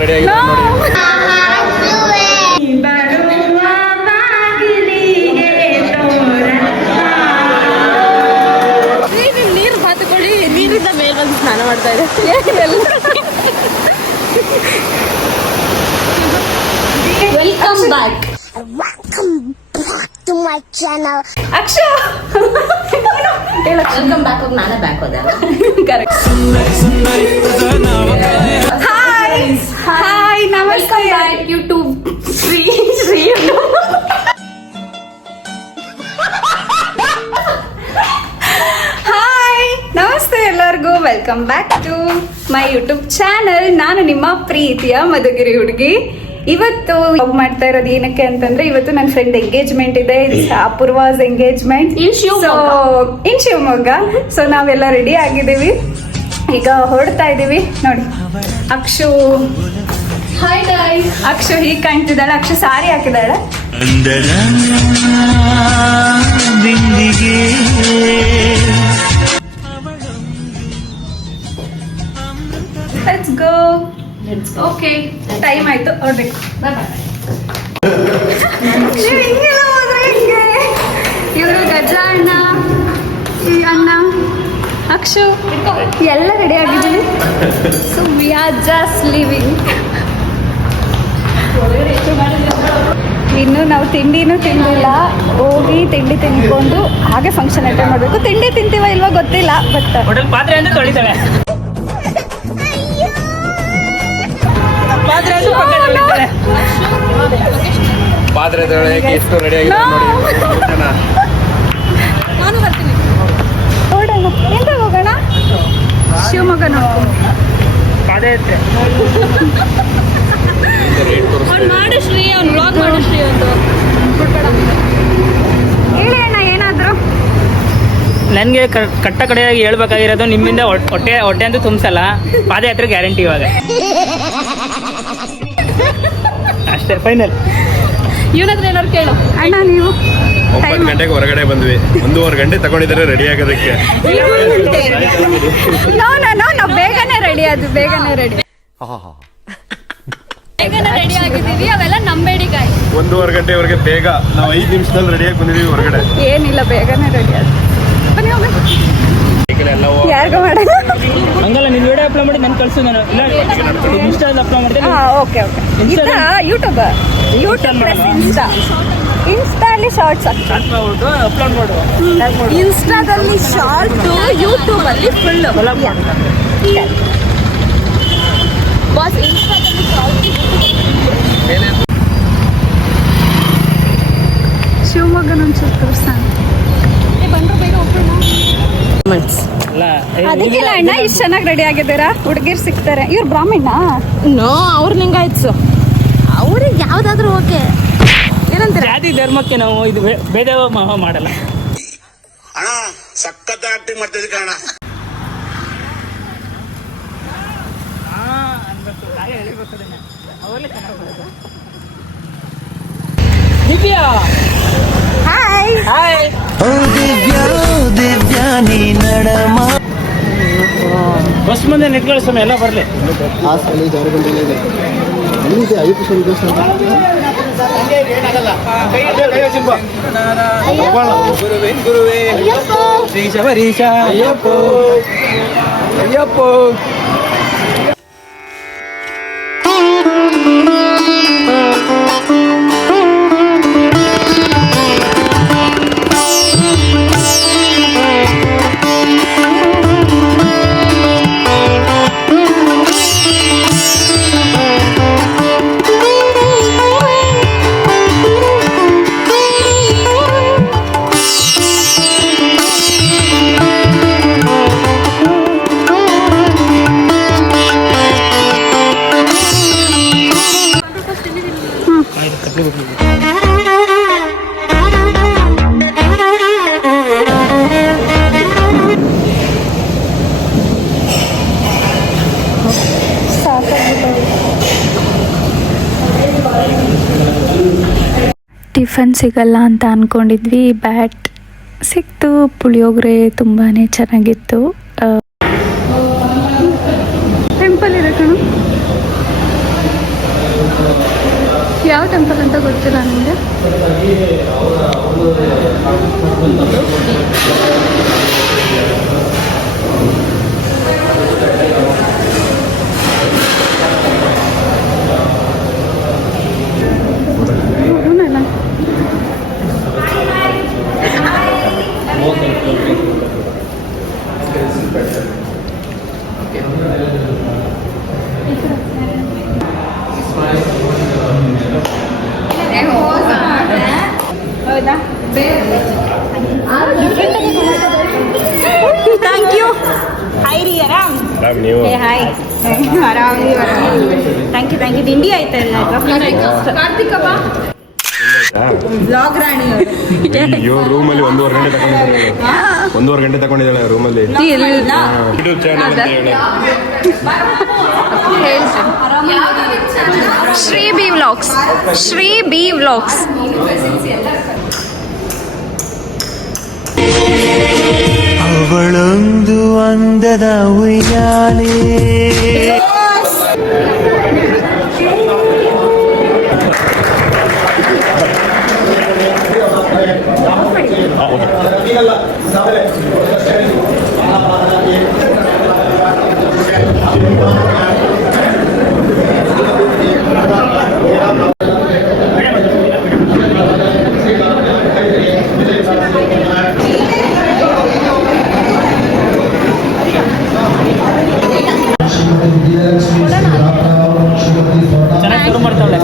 Ready ಆಗಿದೆ ನೋಡಿ. ನೀರು ಬಾತುಕೊಳ್ಳಿ, ನೀರಿಂದ ಮೇಲೆ ಬಂದು ಸ್ನಾನ ಮಾಡ್ತಾ ಇದೆ. Welcome back to my channel. Akshu Welcome back ಹೋಗಿ ನಾನೇ ಬ್ಯಾಕ್ ಹೋದೆ. ಕರೆಕ್ಟ್. ಹಾಯ್ ನಮಸ್ತೆ ಯೂಟ್ಯೂಬ್ ಶ್ರೀ ಹಾಯ್ ನಮಸ್ತೆ ಎಲ್ಲರಿಗೂ, welcome back to my YouTube channel. ನಾನು ನಿಮ್ಮ ಪ್ರೀತಿಯ ಮಧುಗಿರಿ ಹುಡುಗಿ. ಇವತ್ತು ವ್ಲಾಗ್ ಮಾಡ್ತಾ ಇರೋದು ಏನಕ್ಕೆ ಅಂತಂದ್ರೆ, ಇವತ್ತು ನನ್ನ ಫ್ರೆಂಡ್ ಎಂಗೇಜ್ಮೆಂಟ್ ಇದೆ. ಅಪೂರ್ವಾಸ್ ಎಂಗೇಜ್ಮೆಂಟ್ ಇನ್ ಶಿವಮೊಗ್ಗ. ಸೊ ನಾವೆಲ್ಲ ರೆಡಿ ಆಗಿದ್ದೀವಿ, ಈಗ ಹೊರಡ್ತಾ ಇದೀವಿ. ನೋಡಿ ಅಕ್ಷು, ಹಾಯ್ ಗೈಸ್. ಅಕ್ಷು ಹೀಗೆ ಕಾಣ್ತಿದ್ದಾಳೆ. ಅಕ್ಷು ಸಾರಿ ಹಾಕಿದಾಳೆ. Let's go. ಓಕೆ, ಟೈಮ್ ಆಯ್ತು, ಹೊರಡ್ಬೇಕು. ನೀವು ಹಿಂಗೆಲ್ಲ ಹೋದ್ರೆ ಹಿಂಗೆ. ಇವರು ಗಜ ಅಣ್ಣ, ಈ ಅಣ್ಣ, ಅಕ್ಷು ಎಲ್ಲ ರೆಡಿ ಆಗಿದ್ದೀವಿ. So we are just living. ಇನ್ನು ನಾವು ತಿಂಡಿನೂ ತಿಂದಿಲ್ಲ. ಹೋಗಿ ತಿಂಡಿ ತಿನ್ಕೊಂಡು ಹಾಗೆ ಫಂಕ್ಷನ್ ಅಟೆಂಡ್ ಮಾಡಬೇಕು. ತಿಂಡಿ ತಿಂತೀವ ಇಲ್ವಾ ಗೊತ್ತಿಲ್ಲ, ಬಟ್ ಪಾತ್ರೆ ಅಂತ ತೊಳಿತಾಳೆ. ಪಾತ್ರೆ ತೊಳೆಯಕ್ಕೆ ಎಷ್ಟು ರೆಡಿ ಆಗಿದೆ ನೋಡಿ. ನಾನು ಬರ್ತೀನಿ. ಹೊರಡೋಣ. ಎಂತ ಹೋಗೋಣ? ಶಿವಮೊಗ್ಗ ನೋಡ್ಕೊಂಡು ಮಾಡು ಶ್ರೀ, ಅವ್ನು ವ್ಲಾಗ್ ಮಾಡು ಶ್ರೀ ಒಂದು ಹೇಳಿ ಅಣ್ಣ ಏನಾದ್ರು. ನನಗೆ ಕಟ್ಟ ಕಡೆಯಾಗಿ ಹೇಳ್ಬೇಕಾಗಿರೋದು, ನಿಮ್ಮಿಂದ ಹೊಟ್ಟೆ ಅಂತೂ ತುಂಬಿಸಲ್ಲ, ಪಾದಯಾತ್ರೆ ಗ್ಯಾರಂಟಿ ಇವಾಗ ಅಷ್ಟೇ, ಫೈನಲ್. ಇವನತ್ರ ಏನಾದ್ರು ಕೇಳು ಅಣ್ಣ. ನೀವು 9 ಗಂಟೆಗೆ ಹೊರಗಡೆ ಬಂದ್ವಿ, 1.5 ಗಂಟೆ ತಗೊಂಡಿದ್ದಾರೆ ರೆಡಿ ಆಗೋದಕ್ಕೆ. ನಾವು ಬೇಗನೆ ರೆಡಿ ಆದ್ವಿ, ಬೇಗನೆ ರೆಡಿ ಆಗಿದ್ದೀವಿ. ಅವೆಲ್ಲ ನಂಬೇಡಿ ಗಾಯ್. 1.5 ಗಂಟೆವರೆಗೆ ಬೇಗ, ನಾವು 5 ನಿಮಿಷದಲ್ಲಿ ರೆಡಿಯಾಗಿ ಬಂದಿದ್ದೀವಿ ಹೊರಗಡೆ. ಏನಿಲ್ಲ, ಬೇಗನೆ ರೆಡಿ ಆದ್ವಿ. ಬನ್ನಿ ಹೋಗಿ. ಯಾರಿಗೂ ಮಾಡೋಣ. ಹಂಗಲ್ಲ, ನೀನು ವಿಡಿಯೋ ಅಪ್ಲೋಡ್ ಮಾಡಿ ನಾನು ಕಳ್ಸು. ನಾನು ಇಲ್ಲ ಇನ್ಸ್ಟಾದಲ್ಲಿ ಅಪ್ಲೋಡ್ ಮಾಡ್ತೀನಿ. Okay okay. ಯೂಟ್ಯೂಬ್ ಇನ್ಸ್ಟಾ ಅಲ್ಲಿ ಶಾರ್ಟ್ಸ್ ಅಪ್ಲೋಡ್ ಮಾಡು. ಇನ್ಸ್ಟಾದಲ್ಲಿ ಶಾರ್ಟು, ಯೂಟ್ಯೂಬ್ ಅಲ್ಲಿ ಫುಲ್ ಬಾಸ್. ಇನ್ಸ್ಟಾದಲ್ಲಿ ಶಾರ್ಟ್, ಶಿವಮೊಗ್ಗನ ಒಂಚೂರು ತೋರ್ಸಾನ. ಬಂದ್ರು ಬೇಗ ಹೋಗೋಣ. ಅದಕ್ಕೆಲ್ಲ ಅಣ್ಣ ಇಷ್ಟು ಚೆನ್ನಾಗಿ ರೆಡಿ ಆಗಿದ್ದೀರಾ. ಹುಡುಗಿರು ಸಿಗ್ತಾರೆ. ಇವ್ರು ಬ್ರಾಹ್ಮಣ? ನೋ, ಅವ್ರ ಲಿಂಗಾಯತ್ಸು. ಅವ್ರಿಗೆ ಯಾವ್ದಾದ್ರು ಓಕೆ. ಏನಂತಾರೆ? ಜಾತಿ ಧರ್ಮಕ್ಕೆ ನಾವು ಇದು ಭೇದ ಮಾಡಲ್ಲ. ಅಣ್ಣ ಸಖತ್ ಆಕ್ಟಿಂಗ್ ಮಾಡ್ತಿದ್ದೆ ಕಣ. Divya, hi hi. ಬಸ್ ಮುಂದೆ ನಿಂತ್ಕೊಳ್ಳಿ ಸ್ವಾಮಿ, ಎಲ್ಲ ಬರಲಿ. ಟಿಫನ್ ಸಿಗಲ್ಲ ಅಂತ ಅಂದ್ಕೊಂಡಿದ್ವಿ, ಬ್ಯಾಟ್ ಸಿಕ್ತು. ಪುಳಿಯೋಗರೆ ತುಂಬಾ ಚೆನ್ನಾಗಿತ್ತು. ಟೆಂಪಲ್ ಇದೆ ಕಣು. ಯಾವ ಟೆಂಪಲ್ ಅಂತ ಗೊತ್ತಿಲ್ಲ ನಿಮಗೆ? ಹೌದಾ? Thank you. ಹಾಯ್ ರೀ, ಆರಾಮ್? ನೀವು ಹಾಯ್, ಆರಾಮ್. Thank you. ತಿಂಡಿ ಆಯ್ತಾ ಎಲ್ಲ? ಕಾರ್ತಿಕ್ ಬಾ. ಬ್ಲಾಗ್ ರಾಣಿ ಅಯ್ಯೋ, ರೂಮಲ್ಲಿ 1.5 ಗಂಟೆ ತಗೊಂಡಿದ್ದಾಳೆ ರೂಮಲ್ಲಿ. ಯೂಟ್ಯೂಬ್ ಚಾನಲ್ ಅಂತ ಹೇಳಿ. Shri B vlogs. ಅವಳೊಂದು ಅಂದದ ಉಯ್ಯಾಲೆ. ಚೆನ್ನಾಗಿ ಶುರು ಮಾಡ್ತಾವಳೆ.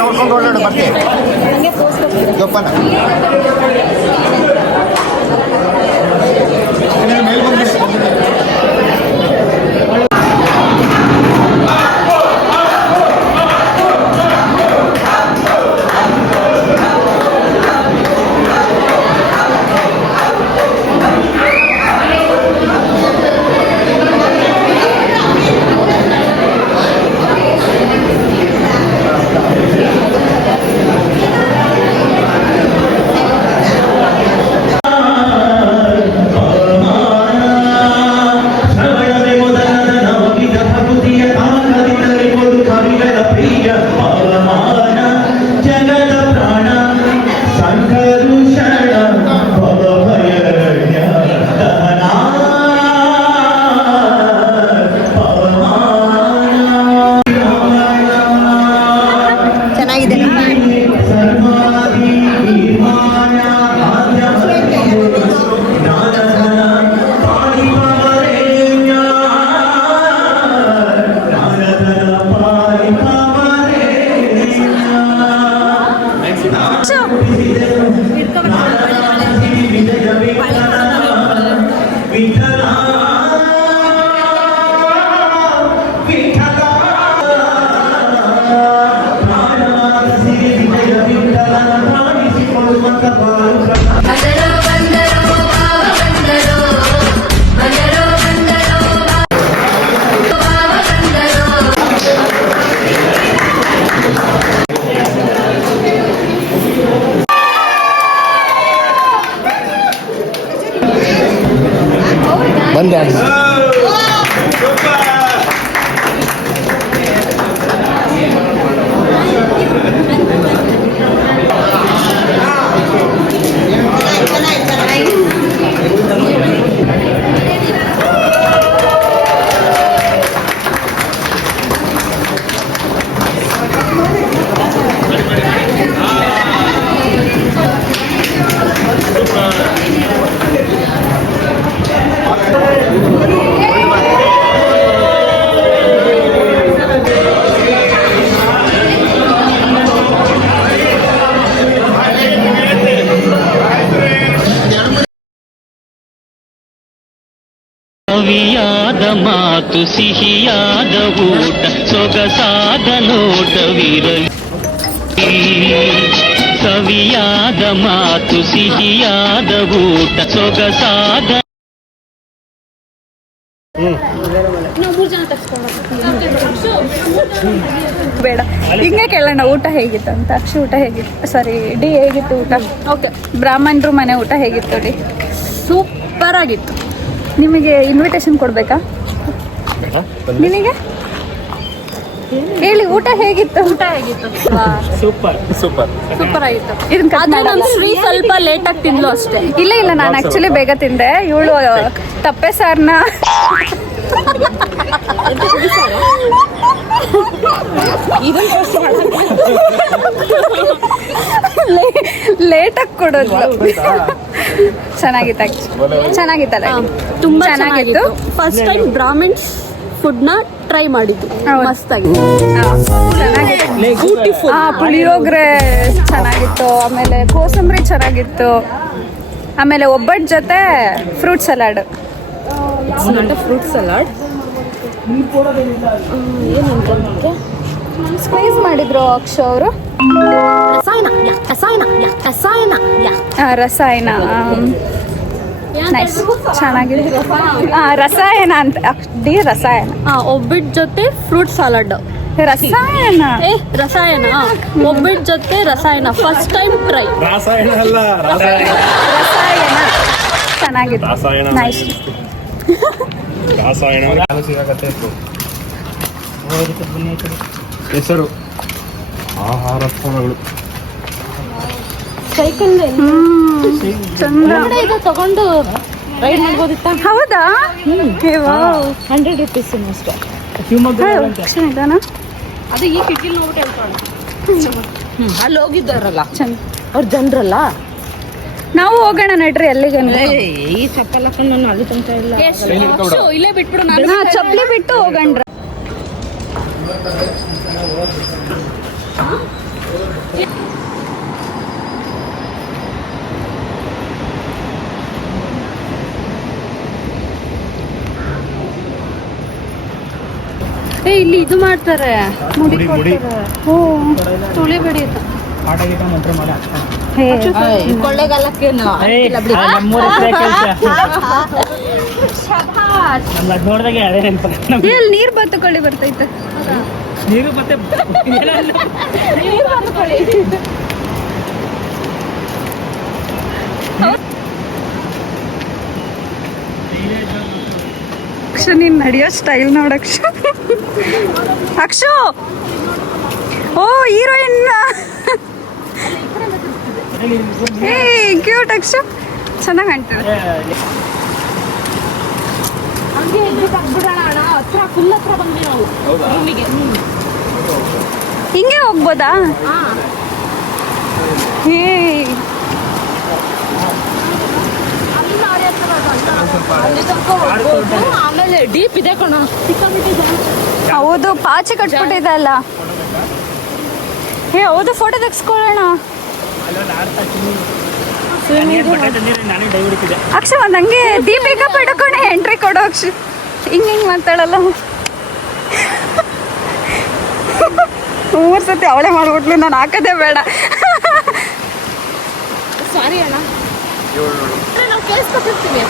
ನೋಡ್ಕೊಂಡು ಓಡಾಡು ಬರ್ತೀವಿ. ಜೋಪಾನ. ಬಂದೆ ಸವಿಯಾದ ಮಾತು ಸಿಹಿಯಾದ ಊಟ ಸೊಗಸಾದ ನೋಟವಿರಲಿ ಸವಿಯಾದ ಮಾತು ಸಿಹಿಯಾದ ಊಟ ಸೊಗಸಾದ ಬೇಡ ಹಿಂಗೆ ಕೇಳೋಣ ಊಟ ಹೇಗಿತ್ತು ಅಂತ. ಅಕ್ಷಿ ಊಟ ಹೇಗಿತ್ತು, ಸಾರಿ ಡಿ ಹೇಗಿತ್ತು ಊಟ? ಓಕೆ, ಬ್ರಾಹ್ಮಣರು ಮನೆ ಊಟ ಹೇಗಿತ್ತು ಡಿ? ಸೂಪರ್ ಆಗಿತ್ತು. ನಿಮಗೆ ಇನ್ವಿಟೇಷನ್ ಕೊಡ್ಬೇಕಾ? ನಿಮಗೆ ಹೇಳಿ, ಊಟ ಹೇಗಿತ್ತು? ಊಟ ಹೇಗಿತ್ತು? ಸೂಪರ್ ಸೂಪರ್ ಆಗಿತ್ತು. ಇದನ್ನ ಸ್ವಲ್ಪ ಲೇಟ್ ಆಗಿ ತಿಂದ್ಲು ಅಷ್ಟೇ. ಇಲ್ಲ ನಾನು ಆಕ್ಚುಲಿ ಬೇಗ ತಿಂದೆ. ಇವಳು ತಪ್ಪೆ ಸಾರ್ನ ಲೇಟಾಗಿ ಕೊಡೋದು. ಚೆನ್ನಾಗಿತ್ತಲ್ಲ, ತುಂಬಾ ಚೆನ್ನಾಗಿತ್ತು. ಫಸ್ಟ್ ಟೈಮ್ ಬ್ರಾಹ್ಮಿನ್ಸ್ ಫುಡ್ ನ ಟ್ರೈ ಮಾಡಿದ್ದು, ಮಸ್ತಾಗಿ ಪುಳಿಯೋಗರೆ ಚೆನ್ನಾಗಿತ್ತು, ಆಮೇಲೆ ಕೋಸಂಬರಿ ಚೆನ್ನಾಗಿತ್ತು, ಆಮೇಲೆ ಒಬ್ಬಟ್ಟು ಜೊತೆ fruit salad. Fruit salad squeeze ಮಾಡಿದ್ರು ಅಕ್ಷ ಅವರು. ರಸಾಯನ ನೈಸ್, ಚೆನ್ನಾಗಿದೆ. ರಸಾಯನ ಅಂತ ಡಿ, ರಸಾಯನ. ಒಬ್ಬಿಟ್ಟು ಜೊತೆ ಫ್ರೂಟ್ ಸಲಾಡ್. ರಸಾಯನ ರಸಾಯನ ಒಬ್ಬಿಟ್ಟು ಜೊತೆ ರಸಾಯನ ಫಸ್ಟ್ ಟೈಮ್ ಟ್ರೈ. ರಾಸಾಯನ ಅಲ್ಲ, ರಸಾಯನ ಚೆನ್ನಾಗಿದೆ, ರಾಸಾಯನ ನೈಸ್. ರಾಸಾಯನ ಹೆಸರು ಆಹಾರ ಸ್ಥಾನಗಳು. ಸೈಕಲ್ ಚಂದ. ಇದು ತಗೊಂಡು ರೈಡ್ ಮಾಡ್ಬೋದಿತ್ತ? ಹೌದಾ? 100 ರೂಪೀಸ್ ಅಷ್ಟೇ. ಚೆನ್ನಾಗಿದ್ದಾನ? ಅದು ಈ ಕಿಟಿಲ್ ನೋಡ್ಬಿಟ್ಟು ಹೇಳ್ಕೊಂಡು ಅಲ್ಲಿ ಹೋಗಿದ್ದಾರಲ್ಲ ಅವ್ರ ಜನರಲ್ಲ. ನಾವು ಹೋಗೋಣ ನಡ್ರಿ ಎಲ್ಲಿಗೆ. ಈ ಚಪ್ಪಲ್ ಹಾಕೊಂಡು ನಾನು ಅಲ್ಲಿ ತನಕ ಇಲ್ಲ. ಇಲ್ಲೇ ಬಿಟ್ಬಿಡು, ನಾನು ಚಪ್ಪಲಿ ಬಿಟ್ಟು ಹೋಗಣ್ರ. ಇಲ್ಲಿ ಇದು ಮಾಡ್ತಾರೆ, ಮುಡಿ ಕೊಡ್ತಾರೆ. ಓ, ತುಳಿಬೇಡಿ. ಕೊಳ್ಳೆಗಾಲಕ್ಕೆ ನೋಡಿದಾಗ ಅದೇ ನೆನಪ. ಇಲ್ಲಿ ನೀರ್ ಬತ್ತಕೊಳ್ಳಿ ಬರ್ತೈತೆ. ನೀರು ಮತ್ತೆ ಅಕ್ಷ, ನೀನ್ ನಡೆಯೋ ಸ್ಟೈಲ್ ನೋಡಕ್ಷ. ಅಕ್ಷು, ಓ ಹೀರೋಯಿನ್. ಏ ಕ್ಯೂಟ್ ಅಕ್ಷ, ಚೆನ್ನಾಗಿ ಕಾಣ್ತದೆ. ಫುಲ್ ಹತ್ರ ಬಂದ್ವಿ ನಾವು ರೂಮಿಗೆ. ಹಿಂಗೆ ಹೋಗ್ಬೋದಾ? ಏ ಆಮೇಲೆ ಡೀಪ್ ಇದೆ ಕಣ. ಹೌದು, ಪಾಚಿ ಕಟ್ಬಿಟ್ಟಿದೆ ಅಲ್ಲ. ಏ ಹೌದು, ಫೋಟೋ ತೆಗ್ಸ್ಕೊಳ್ಳೋಣ. ನಾನೇ ಡೈ ಹುಡುಕಿದೆ. ಅಕ್ಷ ಒಂದ್ ಹಂಗೆ ದೀಪಿಕಾ ಪಡ್ಕೊಂಡೆ ಎಂಟ್ರಿ ಕೊಡೋ ಅಕ್ಷ. ಹಿಂಗ್ ಮಾತಾಡಲ್ಲ. 3 ಸತಿ ಅವಳೇ ಮಾಡ್ಬಿಟ್ಲು, ನಾನು ಹಾಕದೇ ಬೇಡ. ಸಾರಿ ಅಣ್ಣ, ನಾವು ಕೇಳಿಸ್ಕೊತಿರ್ತೀವಿ.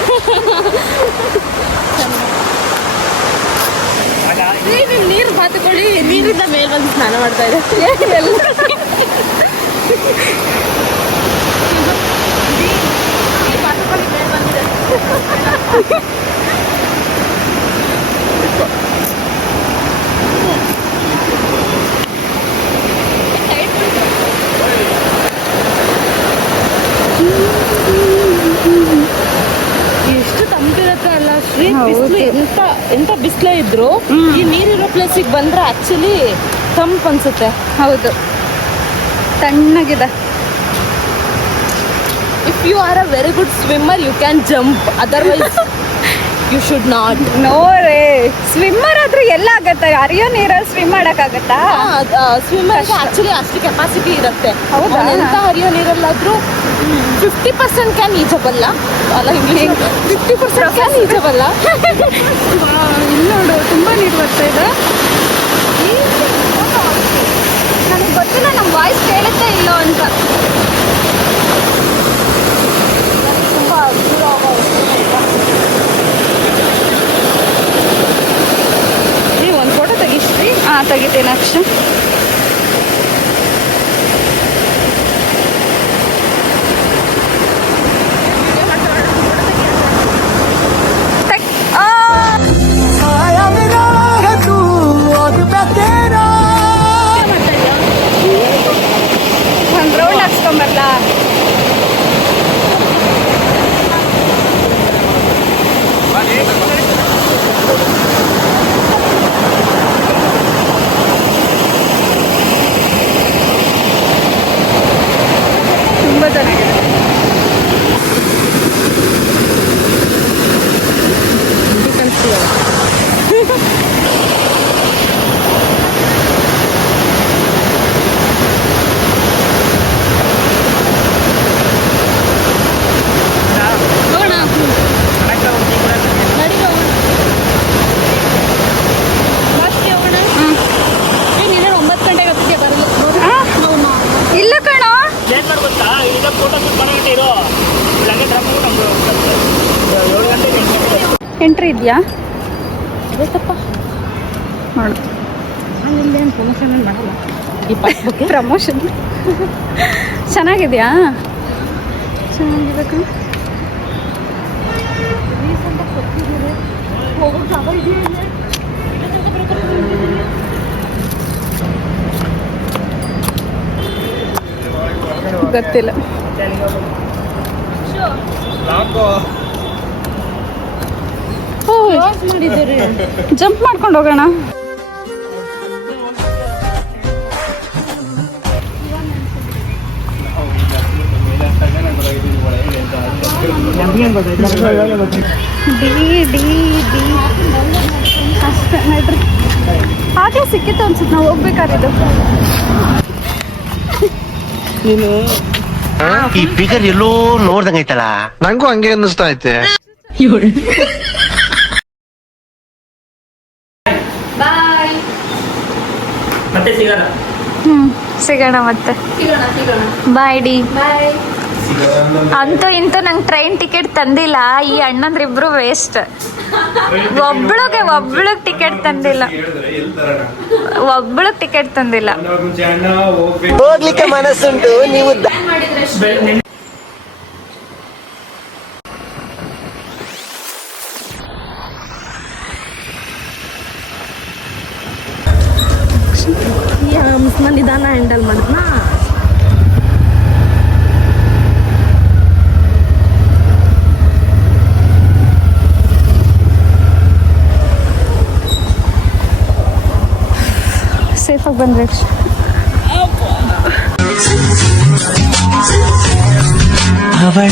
ನೀರು ಬಾತುಕೊಳ್ಳಿ, ನೀರಿಂದ ಮೇಲ್ ಬಂದು ಸ್ನಾನ ಮಾಡ್ತಾ ಇದೆ. ಬಿಸಿಲು ಎಂತ ಬಿಸಿಲೇ ಇದ್ರು ಈ ನೀರಿರೋ ಪ್ಲೇಸಿಗೆ ಬಂದ್ರೆ ಆಕ್ಚುಲಿ ತಂಪು ಅನ್ಸುತ್ತೆ. ಹೌದು, ತಣ್ಣಗಿದೆ. If you are a very good swimmer you can jump, otherwise you should not. No ರೇ, ಸ್ವಿಮ್ಮರ್ ಆದ್ರೆ ಎಲ್ಲ ಆಗತ್ತೆ, ಹರಿಯೋ ನೀರಲ್ಲಿ ಸ್ವಿಮ್ ಮಾಡಕ್ಕಾಗತ್ತಾ? ಸ್ವಿಮ್ಮರ್ಗೆ ಆಕ್ಚುಲಿ ಅಷ್ಟು ಕೆಪಾಸಿಟಿ ಇರುತ್ತೆ. ಹೌದಾ? ಎಂತ ಹರಿಯೋ ನೀರಲ್ಲಾದ್ರೂ 50% ಕ್ಯಾನ್ ಈಜಬಲ್ಲ, ಅಲ್ಲ ಇಂಗ್ಲೀಷ್ 50% ಕ್ಯಾನ್ ಈಜಬಲ್ಲ. ಇಲ್ಲಿ ನೋಡು, ತುಂಬಾ ನೀರು ಬರ್ತಾ ಇದೆ. ನನಗೆ ಗೊತ್ತಿಲ್ಲ ನಮ್ಮ ವಾಯ್ಸ್ ಕೇಳುತ್ತೆ ಇಲ್ಲೋ ಅಂತ. ತುಂಬಾ ದೂರ ನೀವು ಒಂದು ಫೋಟೋ ತೆಗಿಸ್ರಿ. ಹಾಂ, ತೆಗಿತೀನಿ ಅಕ್ಷು. ಒಂದು ರೌಂಡ್ ಹಾಕ್ಸ್ಕೊಂಬರ್ಲಾ? ತುಂಬ ಚೆನ್ನಾಗಿದೆ. ಇಲ್ಲ ಕಣೋ, ಏನ್ ಮಾಡ್ಬೋದಾ ಈಗ ಫೋಟೋ ಶೂಟ್ ಮಾಡೋಕೆ ಇರೋ ಇಲ್ಲಾಂದ್ರೆ ಡ್ರಾಪ್ ನಮ್ಗೆ 7 ಗಂಟೆಗೆ ಎಂಟ್ರಿ ಇದೆಯಾ? ಗೊತ್ತಪ್ಪ, ನೋಡು, ಅಲ್ಲೇನು ಪ್ರಮೋಷನ್ ಮಾಡಲ್ಲ. ಈ ಪಾಸ್ ಬಗ್ಗೆ ಪ್ರಮೋಷನ್ ಚೆನ್ನಾಗಿದೆಯಾ? ಚೆನ್ನಾಗಿದೆ ಕಣೋ. ಗೊತ್ತಿಲ್ಲ. ಮಾಡಿದ್ದೀರಿ. ಜಂಪ್ ಮಾಡ್ಕೊಂಡು ಹೋಗೋಣ. ಅಷ್ಟೇ ನೋಡ್ರಿ, ಹಾಗೆ ಸಿಕ್ಕಿತ್ತು ಅನ್ಸುತ್ತೆ ನಾವು ಹೋಗ್ಬೇಕಾಗಿದ್ದು. ನೀನು ಈ ಫಿಗರ್ ಎಲ್ಲೋ ನೋಡ್ದಂಗೈತಲ್ಲ. ನಂಗೂ ಹಂಗೆ ಅನ್ನಿಸ್ತಾ ಐತೆ. ಬಾಯ್. ಮತ್ತೆ ಸಿಗೋಣ. ಸಿಗೋಣ ಮತ್ತೆ. ಬಾಯ್ ಡಿ. ಬಾಯ್. ಅಂತೂ ಇಂತೂ ನಂಗೆ ಟ್ರೈನ್ ಟಿಕೆಟ್ ತಂದಿಲ್ಲ. ಈ ಅಣ್ಣಂದ್ರಿಬ್ರು ವೇಸ್ಟ್. ಒಬ್ಳಿಗೆ ಟಿಕೆಟ್ ತಂದಿಲ್ಲ. ಒಬ್ಳಿಗೆ ಟಿಕೆಟ್ ತಂದಿಲ್ಲ. ಹೋಗ್ಲಿಕ್ಕೆ ಮನಸ್ಸುಂಟು, ನೀವು ನಿಧಾನ ಹ್ಯಾಂಡಲ್ ಮಾಡಿದ್ನಾ. ಸೇಫಾಗಿ ಬಂದ್ರೆ ಅವಳ